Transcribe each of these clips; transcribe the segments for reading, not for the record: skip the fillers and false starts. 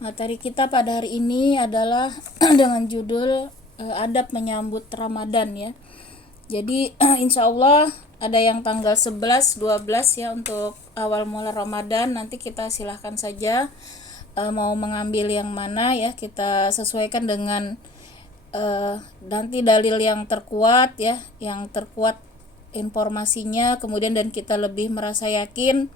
Materi kita pada hari ini adalah dengan judul adab menyambut Ramadan ya. Jadi insya Allah ada yang tanggal 11, 12 ya untuk awal mula Ramadan. Nanti kita silahkan saja mau mengambil yang mana ya. Kita sesuaikan dengan nanti dalil yang terkuat ya, yang terkuat informasinya, kemudian dan kita lebih merasa yakin,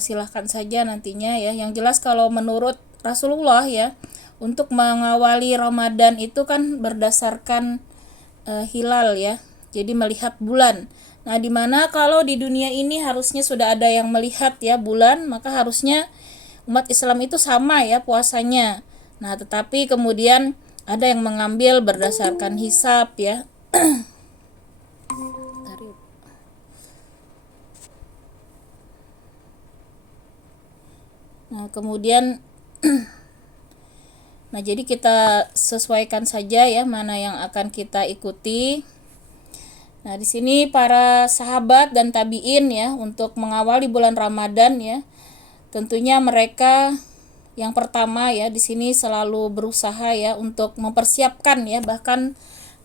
silahkan saja nantinya ya. Yang jelas kalau menurut Rasulullah ya, untuk mengawali Ramadan itu kan berdasarkan hilal ya, jadi melihat bulan. Nah, dimana kalau di dunia ini harusnya sudah ada yang melihat ya bulan, maka harusnya umat Islam itu sama ya puasanya. Nah, tetapi kemudian ada yang mengambil berdasarkan hisab ya. Nah, kemudian nah jadi kita sesuaikan saja ya mana yang akan kita ikuti. Nah, di sini para sahabat dan tabi'in ya untuk mengawali bulan Ramadan ya. Tentunya mereka yang pertama ya di sini selalu berusaha ya untuk mempersiapkan ya, bahkan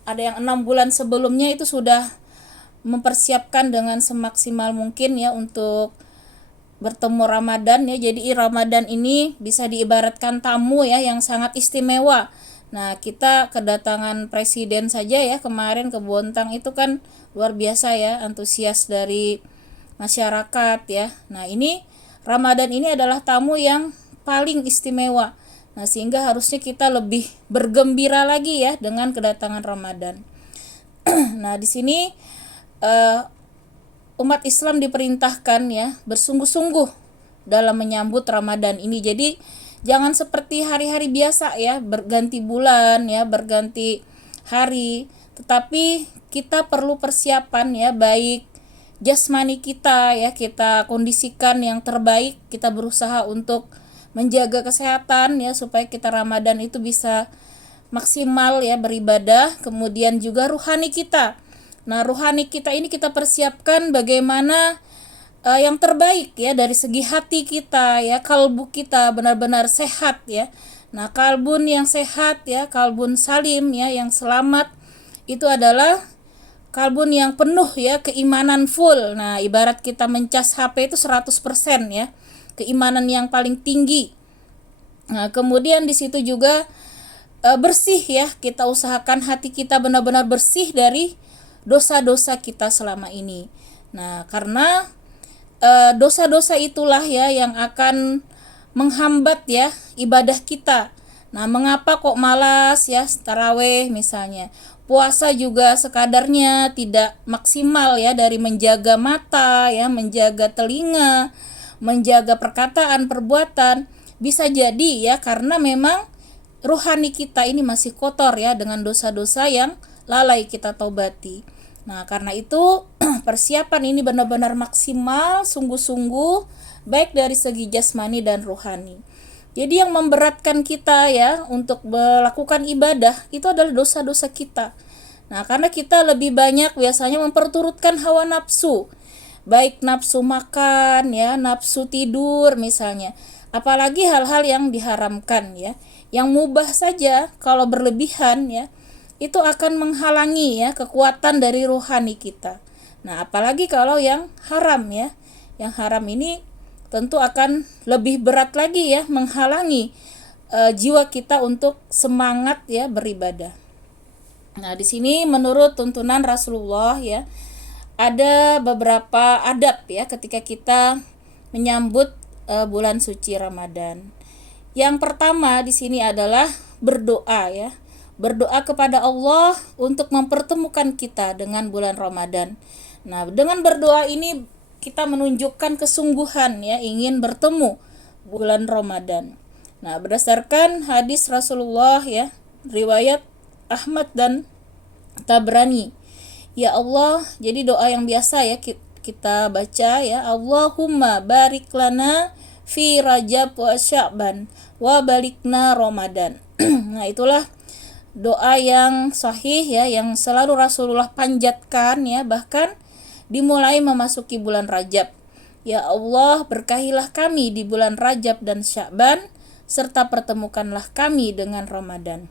ada yang 6 bulan sebelumnya itu sudah mempersiapkan dengan semaksimal mungkin ya untuk bertemu Ramadan ya. Jadi Ramadan ini bisa diibaratkan tamu ya yang sangat istimewa. Nah, kita kedatangan presiden saja ya kemarin ke Bontang itu kan luar biasa ya, antusias dari masyarakat ya. Nah, ini Ramadan ini adalah tamu yang paling istimewa. Nah, sehingga harusnya kita lebih bergembira lagi ya dengan kedatangan Ramadan. Nah, di sini umat Islam diperintahkan ya bersungguh-sungguh dalam menyambut Ramadan ini. Jadi jangan seperti hari-hari biasa ya, berganti bulan ya, berganti hari, tetapi kita perlu persiapan ya, baik jasmani kita ya, kita kondisikan yang terbaik, kita berusaha untuk menjaga kesehatan ya supaya kita Ramadan itu bisa maksimal ya beribadah. Kemudian juga ruhani kita. Nah, ruhani kita ini kita persiapkan bagaimana yang terbaik ya dari segi hati kita ya, kalbu kita benar-benar sehat ya. Nah, kalbun yang sehat ya, kalbun salim ya, yang selamat itu adalah kalbun yang penuh ya, keimanan full. Nah, ibarat kita mencas HP itu 100% ya, keimanan yang paling tinggi. Nah, kemudian di situ juga bersih ya, kita usahakan hati kita benar-benar bersih dari dosa-dosa kita selama ini. Nah, karena dosa-dosa itulah ya yang akan menghambat ya ibadah kita. Nah, mengapa kok malas ya tarawih misalnya? Puasa juga sekadarnya tidak maksimal ya, dari menjaga mata ya, menjaga telinga, menjaga perkataan, perbuatan. Bisa jadi ya karena memang ruhani kita ini masih kotor ya dengan dosa-dosa yang lalai kita taubati. Nah, karena itu persiapan ini benar-benar maksimal, sungguh-sungguh, baik dari segi jasmani dan rohani. Jadi yang memberatkan kita ya untuk melakukan ibadah itu adalah dosa-dosa kita. Nah, karena kita lebih banyak biasanya memperturutkan hawa nafsu, baik nafsu makan ya, nafsu tidur misalnya. Apalagi hal-hal yang diharamkan ya. Yang mubah saja kalau berlebihan ya, itu akan menghalangi ya kekuatan dari rohani kita. Nah, apalagi kalau yang haram ya. Yang haram ini tentu akan lebih berat lagi ya, menghalangi jiwa kita untuk semangat ya beribadah. Nah, di sini menurut tuntunan Rasulullah ya, ada beberapa adab ya ketika kita menyambut bulan suci Ramadan. Yang pertama di sini adalah berdoa ya. Berdoa kepada Allah untuk mempertemukan kita dengan bulan Ramadan. Nah, dengan berdoa ini kita menunjukkan kesungguhan ya ingin bertemu bulan Ramadan. Nah, berdasarkan hadis Rasulullah ya, riwayat Ahmad dan Tabrani. Ya Allah, jadi doa yang biasa ya kita baca ya, Allahumma barik lana fi Rajab wa Sya'ban wa balikna Ramadan. Nah, itulah doa yang sahih ya, yang selalu Rasulullah panjatkan ya, bahkan dimulai memasuki bulan Rajab. Ya Allah, berkahilah kami di bulan Rajab dan Sya'ban serta pertemukanlah kami dengan Ramadan.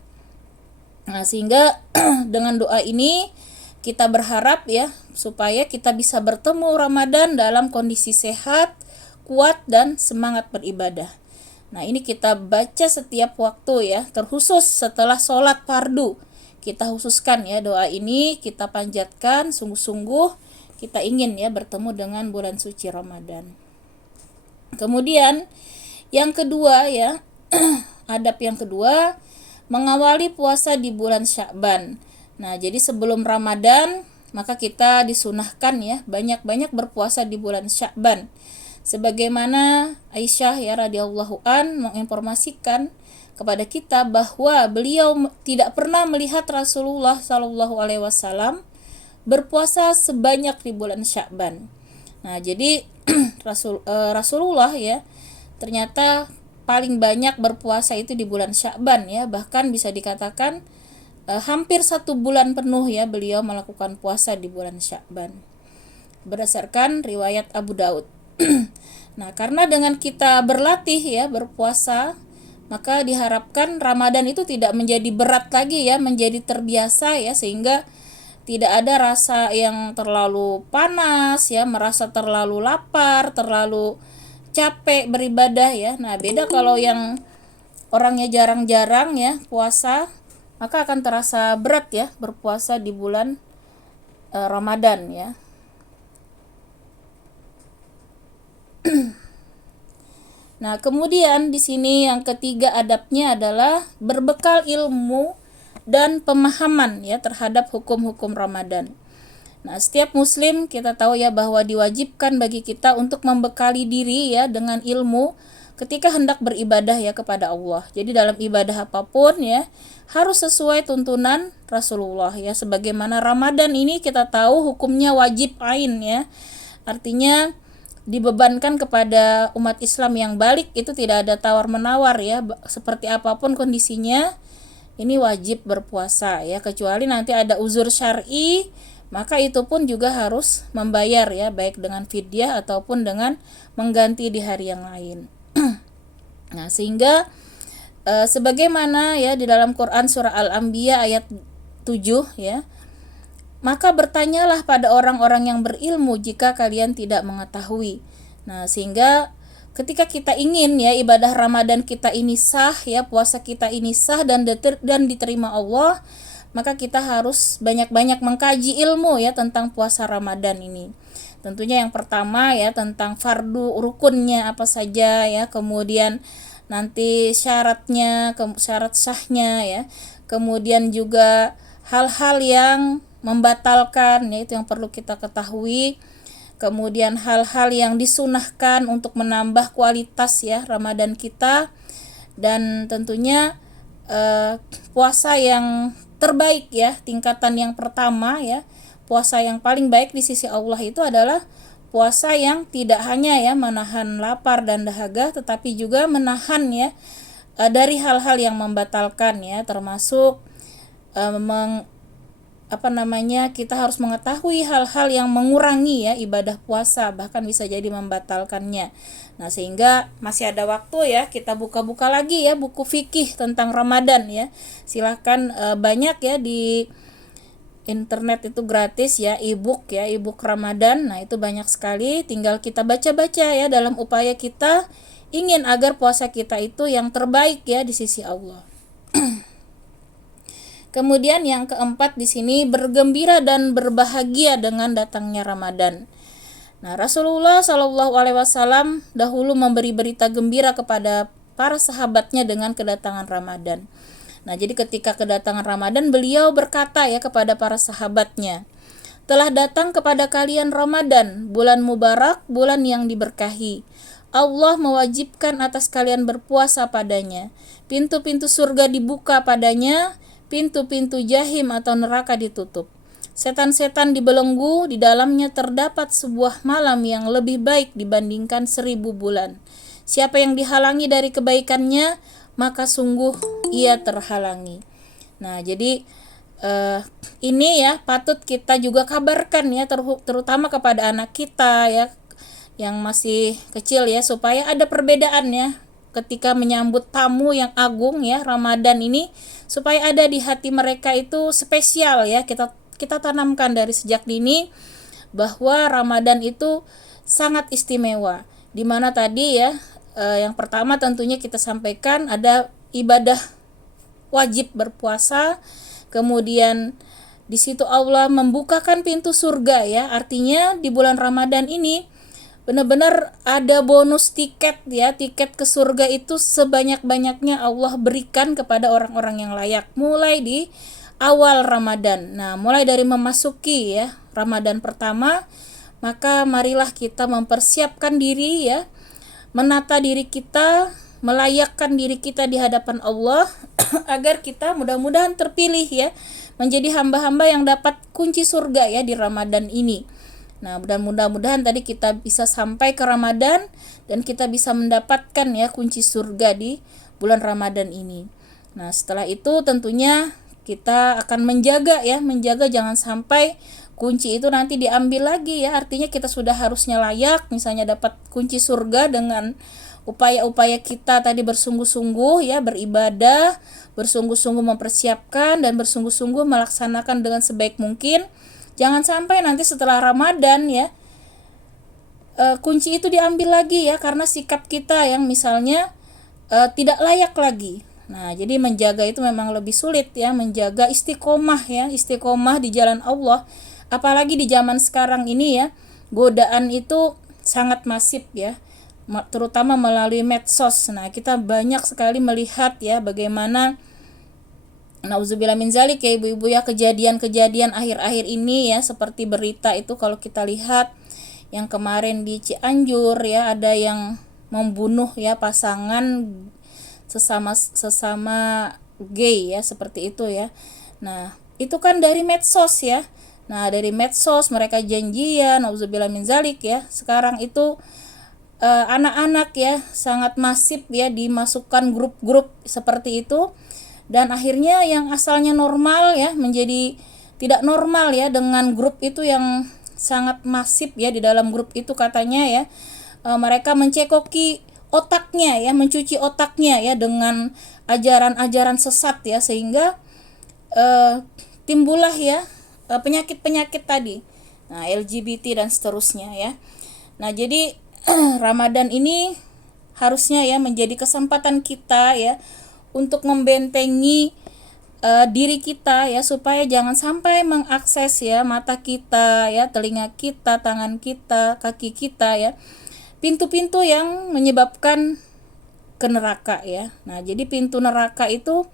Nah, sehingga dengan doa ini kita berharap ya supaya kita bisa bertemu Ramadan dalam kondisi sehat, kuat dan semangat beribadah. Nah, ini kita baca setiap waktu ya, terkhusus setelah sholat fardu. Kita khususkan ya doa ini, kita panjatkan sungguh-sungguh kita ingin ya bertemu dengan bulan suci Ramadan. Kemudian yang kedua ya, adab yang kedua, mengawali puasa di bulan Sya'ban. Nah, jadi sebelum Ramadan maka kita disunahkan ya banyak-banyak berpuasa di bulan Sya'ban. Sebagaimana Aisyah ya radhiyallahu an menginformasikan kepada kita bahwa beliau tidak pernah melihat Rasulullah sallallahu alaihi wasallam berpuasa sebanyak di bulan Sya'ban. Nah, jadi Rasulullah ya ternyata paling banyak berpuasa itu di bulan Sya'ban ya, bahkan bisa dikatakan hampir 1 bulan penuh ya beliau melakukan puasa di bulan Sya'ban berdasarkan riwayat Abu Daud. Nah, karena dengan kita berlatih ya berpuasa, maka diharapkan Ramadan itu tidak menjadi berat lagi ya, menjadi terbiasa ya, sehingga tidak ada rasa yang terlalu panas ya, merasa terlalu lapar, terlalu capek beribadah ya. Nah, beda kalau yang orangnya jarang-jarang ya puasa, maka akan terasa berat ya berpuasa di bulan Ramadan ya. Nah, kemudian di sini yang ketiga adabnya adalah berbekal ilmu dan pemahaman ya terhadap hukum-hukum Ramadan. Nah, setiap muslim kita tahu ya bahwa diwajibkan bagi kita untuk membekali diri ya dengan ilmu ketika hendak beribadah ya kepada Allah. Jadi dalam ibadah apapun ya harus sesuai tuntunan Rasulullah ya. Sebagaimana Ramadan ini kita tahu hukumnya wajib ain ya. Artinya dibebankan kepada umat Islam yang balik, itu tidak ada tawar-menawar ya, seperti apapun kondisinya ini wajib berpuasa ya, kecuali nanti ada uzur syar'i, maka itu pun juga harus membayar ya, baik dengan fidyah ataupun dengan mengganti di hari yang lain. Nah, sehingga sebagaimana ya di dalam Quran surah Al-Anbiya ayat 7 ya, maka bertanyalah pada orang-orang yang berilmu jika kalian tidak mengetahui. Nah, sehingga ketika kita ingin ya ibadah Ramadan kita ini sah ya, puasa kita ini sah dan diterima Allah, maka kita harus banyak-banyak mengkaji ilmu ya tentang puasa Ramadan ini. Tentunya yang pertama ya tentang fardu rukunnya apa saja ya, kemudian nanti syaratnya, syarat sahnya ya, kemudian juga hal-hal yang membatalkan ya, itu yang perlu kita ketahui. Kemudian hal-hal yang disunahkan untuk menambah kualitas ya Ramadan kita, dan tentunya puasa yang terbaik ya, tingkatan yang pertama ya, puasa yang paling baik di sisi Allah itu adalah puasa yang tidak hanya ya menahan lapar dan dahaga, tetapi juga menahan ya dari hal-hal yang membatalkan ya, termasuk kita harus mengetahui hal-hal yang mengurangi ya ibadah puasa, bahkan bisa jadi membatalkannya. Nah, sehingga masih ada waktu ya kita buka-buka lagi ya buku fikih tentang Ramadan ya. Silahkan banyak ya di internet itu gratis ya, e-book Ramadan. Nah, itu banyak sekali, tinggal kita baca-baca ya dalam upaya kita ingin agar puasa kita itu yang terbaik ya di sisi Allah. Kemudian yang keempat di sini bergembira dan berbahagia dengan datangnya Ramadan. Nah, Rasulullah Shallallahu alaihi wasallam dahulu memberi berita gembira kepada para sahabatnya dengan kedatangan Ramadan. Nah, jadi ketika kedatangan Ramadan beliau berkata ya kepada para sahabatnya, "Telah datang kepada kalian Ramadan, bulan mubarak, bulan yang diberkahi. Allah mewajibkan atas kalian berpuasa padanya. Pintu-pintu surga dibuka padanya, pintu-pintu jahim atau neraka ditutup. Setan-setan dibelenggu, di dalamnya terdapat sebuah malam yang lebih baik dibandingkan 1000 bulan. Siapa yang dihalangi dari kebaikannya, maka sungguh ia terhalangi." Nah, jadi ini ya patut kita juga kabarkan ya, terutama kepada anak kita ya yang masih kecil ya, supaya ada perbedaan ya ketika menyambut tamu yang agung ya, Ramadan ini supaya ada di hati mereka itu spesial ya. Kita tanamkan dari sejak dini bahwa Ramadan itu sangat istimewa. Dimana tadi ya, yang pertama tentunya kita sampaikan ada ibadah wajib berpuasa, kemudian di situ Allah membukakan pintu surga ya. Artinya di bulan Ramadan ini benar-benar ada bonus tiket ya, tiket ke surga itu sebanyak-banyaknya Allah berikan kepada orang-orang yang layak mulai di awal Ramadan. Nah, mulai dari memasuki ya Ramadan pertama, maka marilah kita mempersiapkan diri ya, menata diri kita, melayakkan diri kita di hadapan Allah agar kita mudah-mudahan terpilih ya menjadi hamba-hamba yang dapat kunci surga ya di Ramadan ini. Nah, mudah-mudahan tadi kita bisa sampai ke Ramadan dan kita bisa mendapatkan ya kunci surga di bulan Ramadan ini. Nah, setelah itu tentunya kita akan menjaga jangan sampai kunci itu nanti diambil lagi ya. Artinya kita sudah harusnya layak misalnya dapat kunci surga dengan upaya-upaya kita tadi bersungguh-sungguh ya, beribadah, bersungguh-sungguh mempersiapkan dan bersungguh-sungguh melaksanakan dengan sebaik mungkin. Jangan sampai nanti setelah Ramadan ya kunci itu diambil lagi ya karena sikap kita yang misalnya tidak layak lagi. Nah, jadi menjaga itu memang lebih sulit ya, menjaga istiqomah ya, istiqomah di jalan Allah. Apalagi di zaman sekarang ini ya, godaan itu sangat masif ya, terutama melalui medsos. Nah, kita banyak sekali melihat ya bagaimana nauzubillah min zalik ya ibu-ibu ya, kejadian-kejadian akhir-akhir ini ya, seperti berita itu kalau kita lihat yang kemarin di Cianjur ya, ada yang membunuh ya pasangan sesama gay ya, seperti itu ya. Nah, itu kan dari medsos ya. Nah, dari medsos mereka janjian, nauzubillah min zalik ya. Sekarang itu anak-anak ya sangat masif ya dimasukkan grup-grup seperti itu. Dan akhirnya yang asalnya normal ya menjadi tidak normal ya dengan grup itu yang sangat masif ya. Di dalam grup itu katanya ya mereka mencekoki otaknya ya, mencuci otaknya ya dengan ajaran-ajaran sesat ya, sehingga timbullah ya penyakit-penyakit tadi. Nah, LGBT dan seterusnya ya. Nah, jadi Ramadan ini harusnya ya menjadi kesempatan kita ya untuk membentengi diri kita ya, supaya jangan sampai mengakses ya mata kita ya, telinga kita, tangan kita, kaki kita ya, pintu-pintu yang menyebabkan ke neraka ya. Nah, jadi pintu neraka itu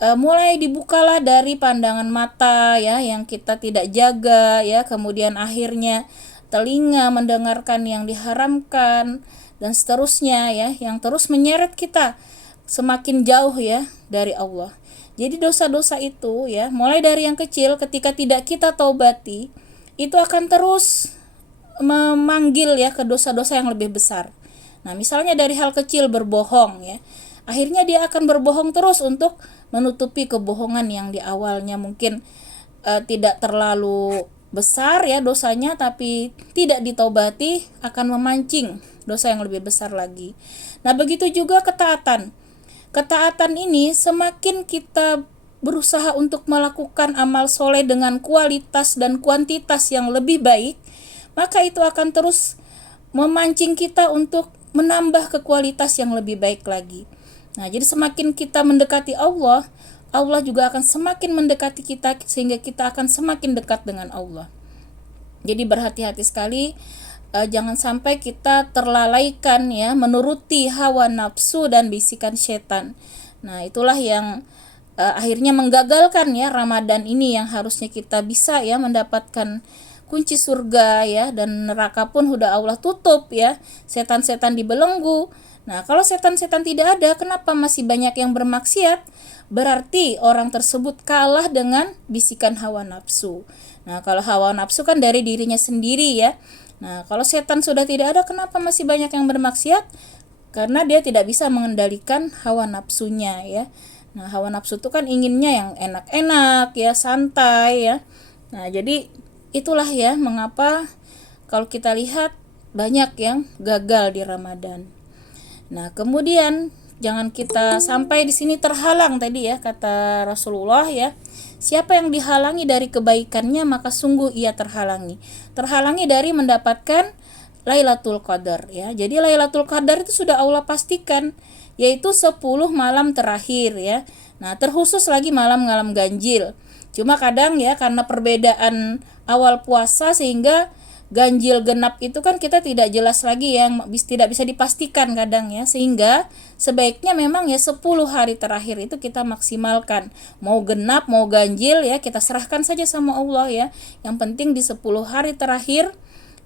mulai dibukalah dari pandangan mata ya yang kita tidak jaga ya, kemudian akhirnya telinga mendengarkan yang diharamkan dan seterusnya ya, yang terus menyeret kita semakin jauh ya dari Allah. Jadi dosa-dosa itu ya, mulai dari yang kecil ketika tidak kita taubati, itu akan terus memanggil ya ke dosa-dosa yang lebih besar. Nah, misalnya dari hal kecil berbohong ya, akhirnya dia akan berbohong terus untuk menutupi kebohongan yang di awalnya mungkin tidak terlalu besar ya dosanya, tapi tidak ditaubati akan memancing dosa yang lebih besar lagi. Nah, begitu juga ketaatan. Ketaatan ini semakin kita berusaha untuk melakukan amal soleh dengan kualitas dan kuantitas yang lebih baik, maka itu akan terus memancing kita untuk menambah ke kualitas yang lebih baik lagi. Nah, jadi semakin kita mendekati Allah, Allah juga akan semakin mendekati kita sehingga kita akan semakin dekat dengan Allah. Jadi berhati-hati sekali, jangan sampai kita terlalaikan ya menuruti hawa nafsu dan bisikan setan. Nah, itulah yang akhirnya menggagalkan ya Ramadan ini, yang harusnya kita bisa ya mendapatkan kunci surga ya, dan neraka pun sudah Allah tutup ya, setan-setan dibelenggu. Nah, kalau setan-setan tidak ada, kenapa masih banyak yang bermaksiat? Berarti orang tersebut kalah dengan bisikan hawa nafsu. Nah, kalau hawa nafsu kan dari dirinya sendiri ya. Nah, kalau setan sudah tidak ada, kenapa masih banyak yang bermaksiat? Karena dia tidak bisa mengendalikan hawa nafsunya ya. Nah, hawa nafsu itu kan inginnya yang enak-enak ya, santai ya. Nah, jadi itulah ya mengapa kalau kita lihat banyak yang gagal di Ramadan. Nah, kemudian jangan kita sampai di sini terhalang tadi ya, kata Rasulullah ya. Siapa yang dihalangi dari kebaikannya maka sungguh ia terhalangi. Terhalangi dari mendapatkan Lailatul Qadar ya. Jadi Lailatul Qadar itu sudah Allah pastikan, yaitu 10 malam terakhir ya. Nah, terkhusus lagi malam-malam ganjil. Cuma kadang ya karena perbedaan awal puasa sehingga ganjil genap itu kan kita tidak jelas lagi yang tidak bisa dipastikan kadang ya, sehingga sebaiknya memang ya 10 hari terakhir itu kita maksimalkan, mau genap mau ganjil ya kita serahkan saja sama Allah ya. Yang penting di 10 hari terakhir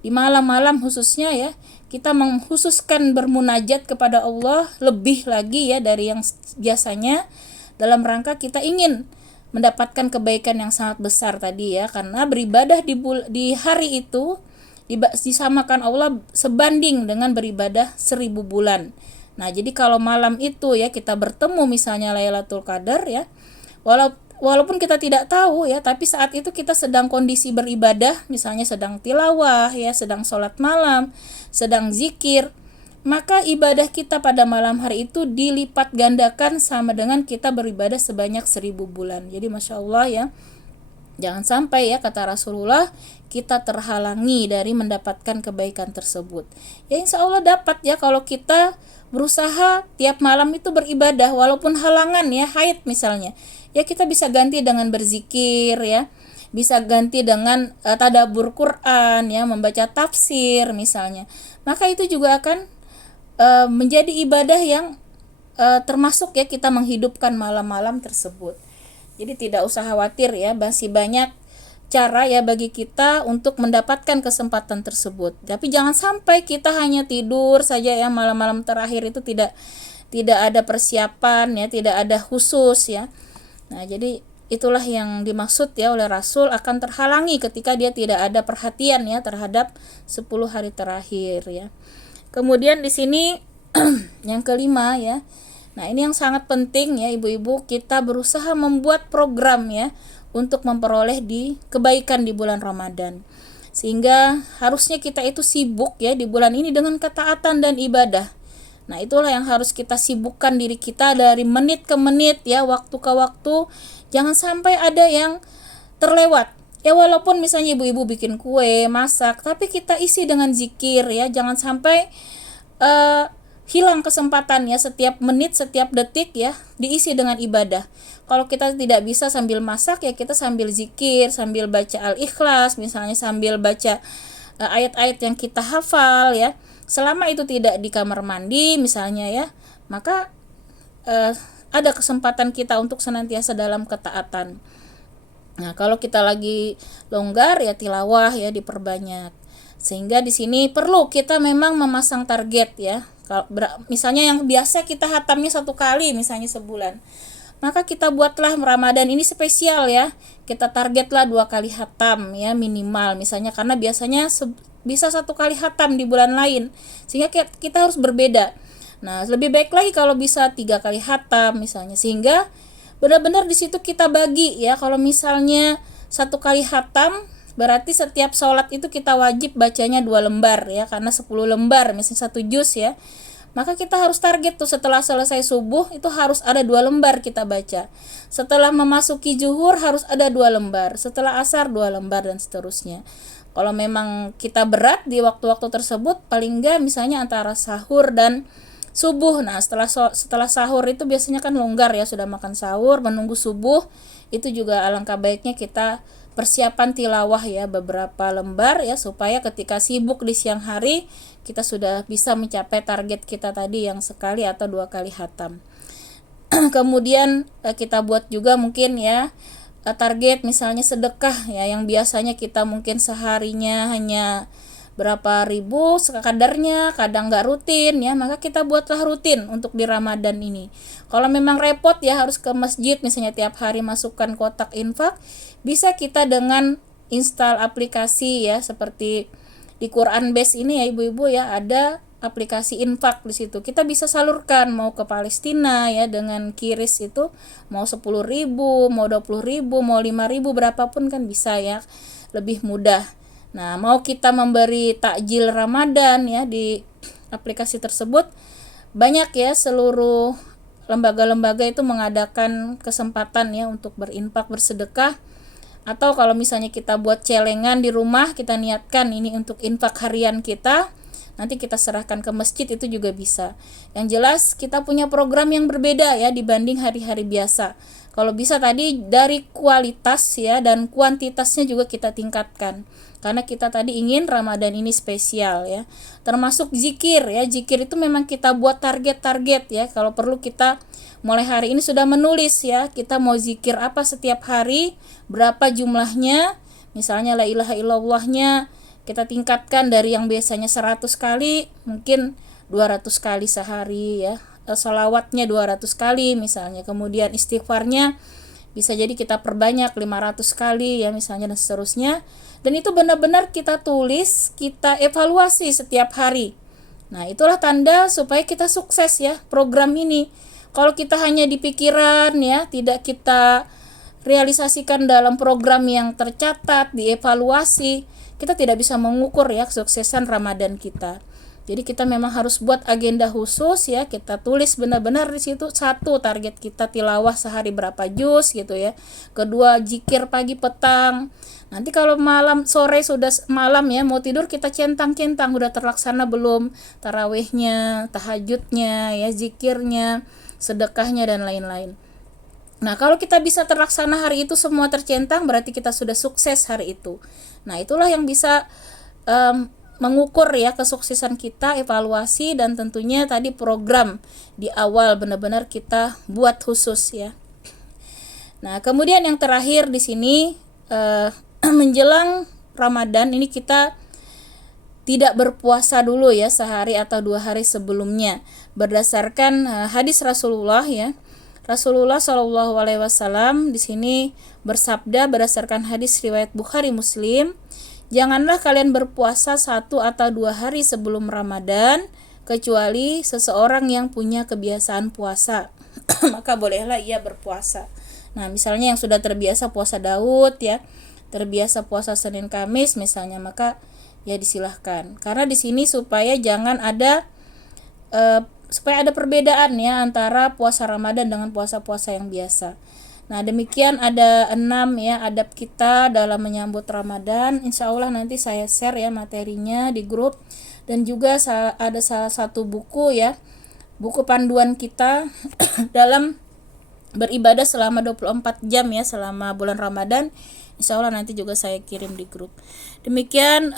di malam-malam khususnya ya kita mengkhususkan bermunajat kepada Allah lebih lagi ya dari yang biasanya, dalam rangka kita ingin mendapatkan kebaikan yang sangat besar tadi ya, karena beribadah di hari itu disamakan Allah sebanding dengan beribadah 1000 bulan. Nah, jadi kalau malam itu ya kita bertemu misalnya Lailatul Qadar ya, walaupun kita tidak tahu ya, tapi saat itu kita sedang kondisi beribadah, misalnya sedang tilawah ya, sedang sholat malam, sedang zikir, maka ibadah kita pada malam hari itu dilipat gandakan sama dengan kita beribadah sebanyak 1000 bulan. Jadi Masya Allah ya, jangan sampai ya kata Rasulullah kita terhalangi dari mendapatkan kebaikan tersebut. Ya insya Allah dapat ya kalau kita berusaha tiap malam itu beribadah, walaupun halangan ya, haid misalnya. Ya kita bisa ganti dengan berzikir ya, bisa ganti dengan tadabbur Quran ya, membaca tafsir misalnya. Maka itu juga akan menjadi ibadah yang termasuk ya kita menghidupkan malam-malam tersebut. Jadi tidak usah khawatir ya, masih banyak cara ya bagi kita untuk mendapatkan kesempatan tersebut. Tapi jangan sampai kita hanya tidur saja ya, malam-malam terakhir itu tidak ada persiapan ya, tidak ada khusus ya. Nah, jadi itulah yang dimaksud ya oleh Rasul akan terhalangi ketika dia tidak ada perhatian ya terhadap 10 hari terakhir ya. Kemudian di sini yang kelima ya. Nah, ini yang sangat penting ya ibu-ibu, kita berusaha membuat program ya untuk memperoleh kebaikan di bulan Ramadan. Sehingga harusnya kita itu sibuk ya di bulan ini dengan ketaatan dan ibadah. Nah, itulah yang harus kita sibukkan diri kita dari menit ke menit ya, waktu ke waktu. Jangan sampai ada yang terlewat. Ya walaupun misalnya ibu-ibu bikin kue, masak, tapi kita isi dengan zikir ya. Jangan sampai hilang kesempatan ya, setiap menit, setiap detik ya diisi dengan ibadah. Kalau kita tidak bisa sambil masak ya kita sambil zikir, sambil baca Al-Ikhlas misalnya, sambil baca ayat-ayat yang kita hafal ya. Selama itu tidak di kamar mandi misalnya ya, maka ada kesempatan kita untuk senantiasa dalam ketaatan. Nah, kalau kita lagi longgar ya tilawah ya diperbanyak. Sehingga di sini perlu kita memang memasang target ya. Misalnya yang biasa kita hatamnya 1 kali misalnya sebulan, maka kita buatlah Ramadan ini spesial ya, kita targetlah 2 kali hatam ya minimal misalnya, karena biasanya bisa 1 kali hatam di bulan lain, sehingga kita harus berbeda. Nah, lebih baik lagi kalau bisa 3 kali hatam misalnya, sehingga benar-benar di situ kita bagi ya. Kalau misalnya 1 kali hatam berarti setiap sholat itu kita wajib bacanya 2 lembar ya, karena 10 lembar misalnya 1 juz ya. Maka kita harus target tuh setelah selesai subuh itu harus ada 2 lembar kita baca. Setelah memasuki zuhur harus ada 2 lembar, setelah asar 2 lembar dan seterusnya. Kalau memang kita berat di waktu-waktu tersebut, paling enggak misalnya antara sahur dan subuh. Nah, setelah sahur itu biasanya kan longgar ya, sudah makan sahur, menunggu subuh, itu juga alangkah baiknya kita persiapan tilawah ya beberapa lembar ya, supaya ketika sibuk di siang hari kita sudah bisa mencapai target kita tadi yang sekali atau 2 kali hatam. Kemudian kita buat juga mungkin ya target misalnya sedekah ya, yang biasanya kita mungkin seharinya hanya berapa ribu sekadarnya, kadang nggak rutin ya, maka kita buatlah rutin untuk di Ramadan ini. Kalau memang repot ya harus ke masjid misalnya tiap hari masukkan kotak infak, bisa kita dengan install aplikasi ya, seperti di Quran Base ini ya ibu-ibu ya, ada aplikasi infak di situ. Kita bisa salurkan mau ke Palestina ya dengan kiris itu, mau 10.000, mau 20.000, mau 5.000, berapapun kan bisa ya, lebih mudah. Nah, mau kita memberi takjil Ramadan ya di aplikasi tersebut, banyak ya seluruh lembaga-lembaga itu mengadakan kesempatan ya untuk berinfak, bersedekah. Atau kalau misalnya kita buat celengan di rumah, kita niatkan ini untuk infak harian kita, nanti kita serahkan ke masjid, itu juga bisa. Yang jelas kita punya program yang berbeda ya dibanding hari-hari biasa. Kalau bisa tadi dari kualitas ya dan kuantitasnya juga kita tingkatkan. Karena kita tadi ingin Ramadan ini spesial ya. Termasuk zikir ya. Zikir itu memang kita buat target-target ya. Kalau perlu kita mulai hari ini sudah menulis ya, kita mau zikir apa setiap hari, berapa jumlahnya. Misalnya la ilaha illallahnya kita tingkatkan dari yang biasanya 100 kali mungkin 200 kali sehari ya. Sholawatnya 200 kali misalnya. Kemudian istighfarnya bisa jadi kita perbanyak 500 kali ya misalnya, dan seterusnya. Dan itu benar-benar kita tulis, kita evaluasi setiap hari. Nah, itulah tanda supaya kita sukses ya program ini. Kalau kita hanya di pikiran ya, tidak kita realisasikan dalam program yang tercatat, dievaluasi, kita tidak bisa mengukur ya kesuksesan Ramadan kita. Jadi kita memang harus buat agenda khusus ya, kita tulis benar-benar di situ. Satu, target kita tilawah sehari berapa juz gitu ya. Kedua, zikir pagi petang. Nanti kalau malam sore sudah malam ya mau tidur, kita centang-centang udah terlaksana belum tarawihnya, tahajudnya ya, zikirnya, sedekahnya dan lain-lain. Nah, kalau kita bisa terlaksana hari itu semua tercentang, berarti kita sudah sukses hari itu. Nah, itulah yang bisa mengukur ya kesuksesan kita, evaluasi, dan tentunya tadi program di awal benar-benar kita buat khusus ya. Nah, kemudian yang terakhir di sini menjelang Ramadan ini kita tidak berpuasa dulu ya sehari atau 2 hari sebelumnya. Berdasarkan hadis Rasulullah ya. Rasulullah Shallallahu alaihi wasallam di sini bersabda berdasarkan hadis riwayat Bukhari Muslim, janganlah kalian berpuasa 1 atau 2 hari sebelum Ramadan kecuali seseorang yang punya kebiasaan puasa. Maka bolehlah ia berpuasa. Nah, misalnya yang sudah terbiasa puasa Daud ya, terbiasa puasa Senin Kamis misalnya, maka ya disilahkan. Karena di sini supaya jangan ada supaya ada perbedaan ya antara puasa Ramadan dengan puasa-puasa yang biasa. Nah, demikian ada 6 ya adab kita dalam menyambut Ramadan. Insya Allah nanti saya share ya materinya di grup, dan juga ada salah satu buku ya, buku panduan kita dalam beribadah selama 24 jam ya selama bulan Ramadan. Insya Allah nanti juga saya kirim di grup. Demikian